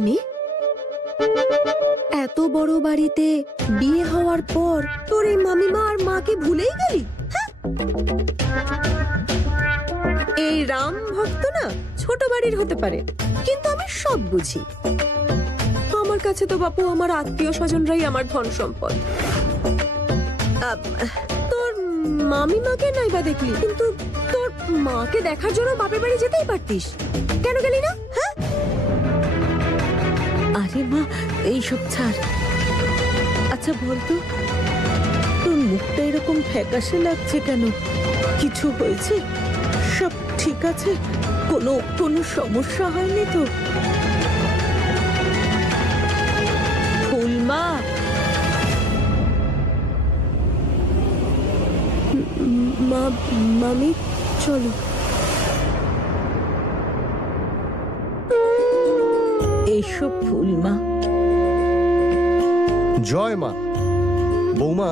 আমি এত বড় বাড়িতে বিয়ে হওয়ার পর তোর এই মামিমা আর মাকে ভুলেই গেলি? এই রাম ভক্ত না ছোট বাড়ির হতে পারে, কিন্তু আমি সব বুঝি। আমার কাছে তো বাপু আমার আত্মীয় স্বজনরাই আমার ধন সম্পদ। তোর মামিমাকে নাই বা দেখলি, কিন্তু তোর মাকে দেখার জন্য বাপের বাড়ি যেতেই পারতিস, কেন গেলি না? হ্যাঁ, আরে মা এইসব ছাড়। আচ্ছা বলতো, তোর মুখটা এরকম ফ্যাকাশে লাগছে কেন? কিছু হয়েছে? সব ঠিক আছে? কোনো সমস্যা হয়নি তো? ফুলমা, মামি চলো। এসব ফুলমা। জয় মা। বৌমা,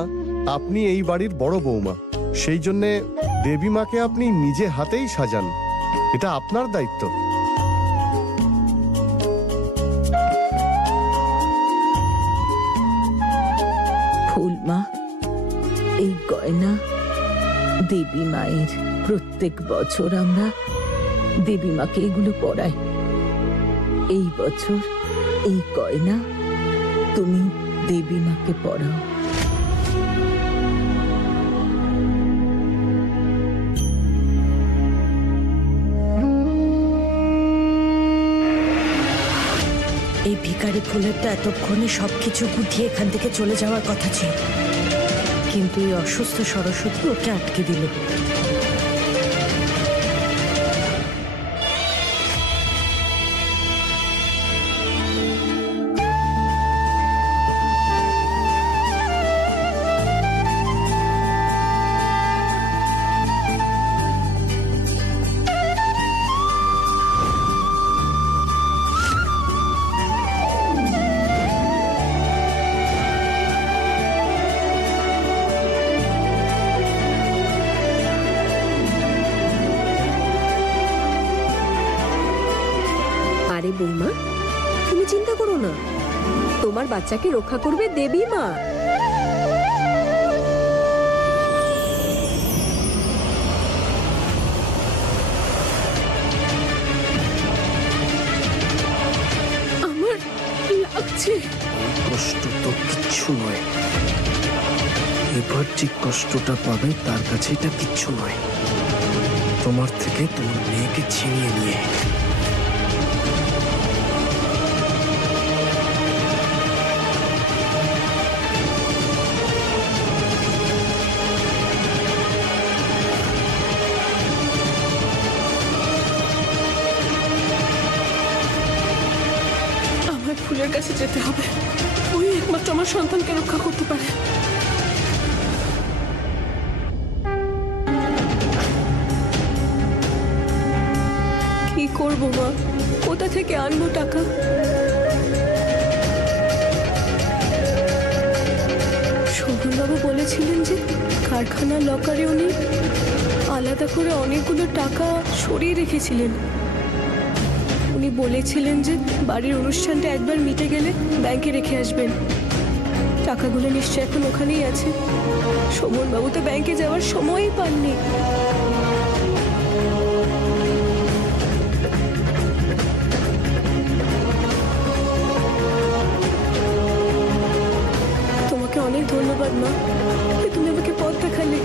আপনি এই বাড়ির বড় বৌমা, সেই জন্যে দেবী মাকে আপনি নিজে হাতেই সাজান, এটা আপনার দায়িত্ব। ফুলমা, এই গয়না দেবী মায়ের। প্রত্যেক বছর আমরা দেবী মাকে এগুলো পরাই। এই বছর এই গয়না তুমি দেবী মাকে পরাও। এই ভিখারি ফুলেরটা এতক্ষণে সবকিছু গুটিয়ে এখান থেকে চলে যাওয়ার কথা ছিল, কিন্তু এই অসুস্থ সরস্বতী ওকে আটকে দিল। আরে বৌমা, তুমি চিন্তা করো না, তোমার বাচ্চাকে রক্ষা করবে দেবী মা। আমার লাগছে। কষ্ট তো কিচ্ছু নয়, এবার যে কষ্টটা পাবে তার কাছে এটা কিচ্ছু নয়। তোমার থেকে তোমার মেয়েকে ছিনিয়ে নিয়ে আমার ফুলের কাছে যেতে হবে, ওই একমাত্র আমার সন্তানকে রক্ষা করতে পারে। কি করবো মা, কোথা থেকে আনবো টাকা? শোভনবাবু বলেছিলেন যে কারখানার লকারে উনি আলাদা করে অনেকগুলো টাকা সরিয়ে রেখেছিলেন। উনি বলেছিলেন যে বাড়ির অনুষ্ঠানটা একবার মিটে গেলে ব্যাংকে রেখে আসবেন। টাকাগুলো নিশ্চয় এখন ওখানেই আছে। শোভনবাবু তো ব্যাংকে যাওয়ার সময়ই পাননি। তোমাকে অনেক ধন্যবাদ মা, তুমি আমাকে পথ দেখালে।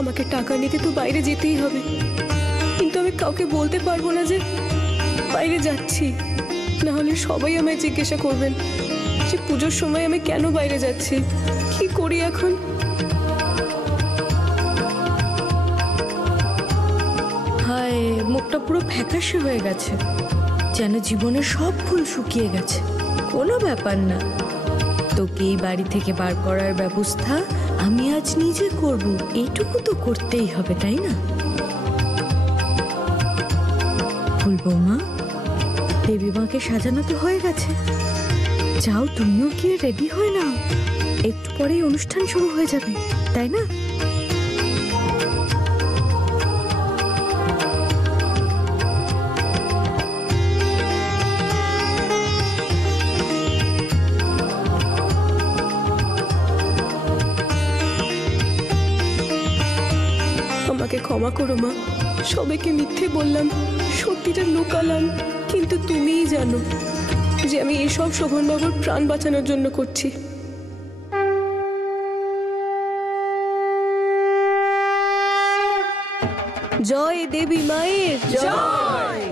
আমাকে টাকা নিতে তো বাইরে যেতেই হবে, কিন্তু আমি কাউকে বলতে পারবো না যে বাইরে যাচ্ছি, না হলে সবাই আমায় জিজ্ঞাসা করবেন যে পুজোর সময় আমি কেন বাইরে যাচ্ছি। কি করি এখন? হায়, মুখটা পুরো ফ্যাকাশে হয়ে গেছে, যেন জীবনের সব ফুল শুকিয়ে গেছে। কোনো ব্যাপার না, তোকে এই বাড়ি থেকে বার করার ব্যবস্থা আমি আজ নিজে করব, এইটুকু তো করতেই হবে, তাই না? ফুল বৌমা, দেবী মাকে সাজানো তো হয়ে গেছে, যাও তুমিও গিয়ে রেডি হয়ে নাও, একটু পরেই অনুষ্ঠান শুরু হয়ে যাবে, তাই না? আমাকে ক্ষমা করো মা, সবাইকে মিথ্যে বললাম, সত্যিটা লুকালাম, কিন্তু তুমিই জানো যে আমি এসব শোভনবাবুর প্রাণ বাঁচানোর জন্য করছি। জয় দেবী মায়ের জয়।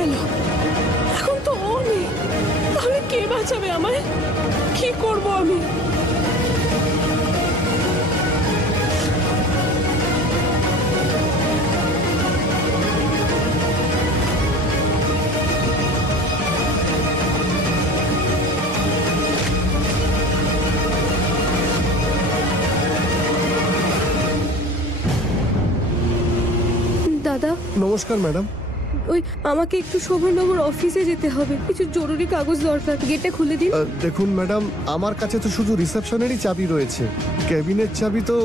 গেল, এখন তো ও নেই, তাহলে কে বাঁচাবে আমায়? কি করব আমি? দাদা নমস্কার ম্যাডাম। ওই আমাকে একটু শোভনবাবুর অফিসে যেতে হবে, কিছু জরুরি কাগজ দরকার, গেটটা খুলে দিন। দেখুন ম্যাডাম, আমার কাছে তো শুধু রিসেপশনেরই চাবি রয়েছে, কেবিনের চাবি তো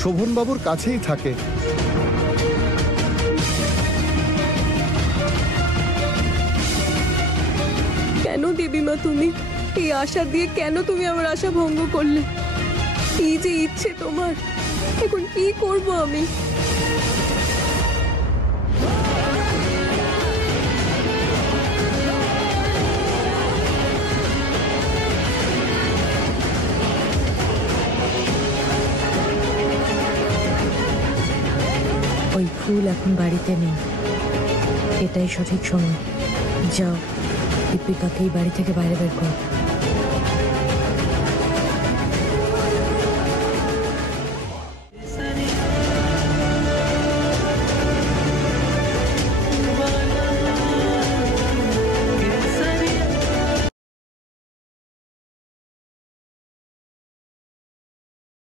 শোভনবাবুর কাছেই থাকে। কেন দেবীমা তুমি এই আশা দিয়ে কেন তুমি আমার আশা ভঙ্গ করলে? এই যে ইচ্ছে তোমার, এখন কি করব আমি? ওই ফুল এখন বাড়িতে নেই, এটাই সঠিক সময়। যাও, দীপিকাকে এই বাড়ি থেকে বাইরে বের করো।